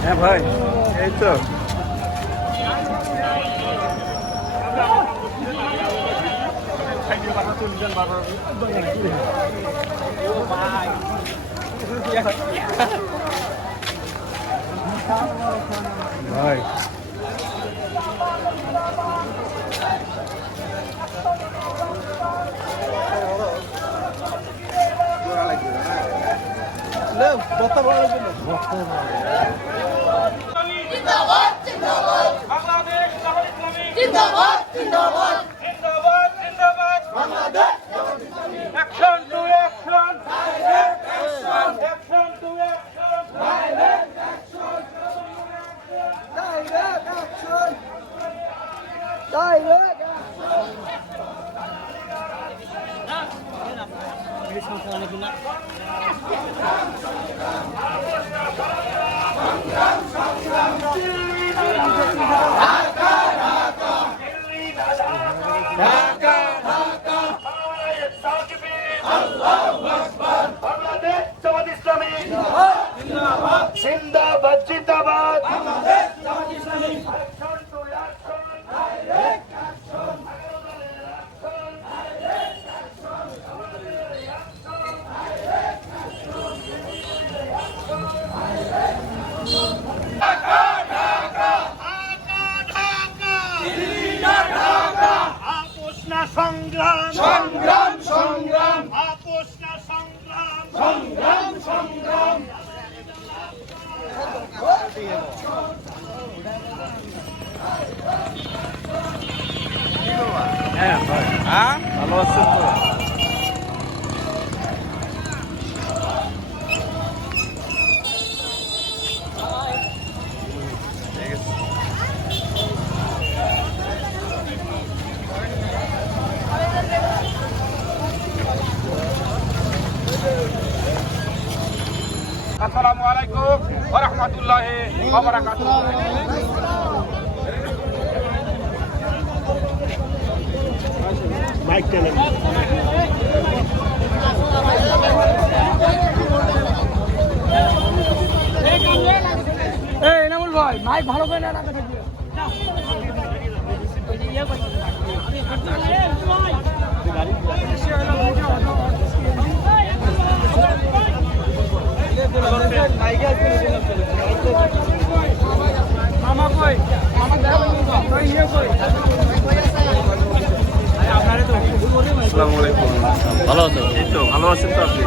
হ্যাঁ ভাই, এই তো ভাই বস্তা বড় জিন্দাবাদ জিন্দাবাদ বাংলাদেশ জিন্দাবাদ জিন্দাবাদ জিন্দাবাদ জিন্দাবাদ Bangladesh action to action direct action action to action direct action direct action direct জিন্দাবাদ জিন্দাবাদ Bangladesh Jamaat Islami action to action direct action direct action Dhaka Dhaka Dhaka Dhaka Delhi না ঢাকা আপোষ না সংগ্রাম সংগ্রাম সংগ্রাম আপোষ না সংগ্রাম সংগ্রাম সংগ্রাম হ্যাঁ ভাই, ভালো আছেন তো? আসসালামু আলাইকুম ওয়া রাহমাতুল্লাহি ওয়া বারাকাতুহু। মাইক টেনে এই নামুল ভাই মাইক ভালো করে না রাখা থাকবে মামা কই মামা কই ইয়ে কই আসসালামু আলাইকুম। ভালো আছেন? এই তো ভালো আছেন তো আপনি?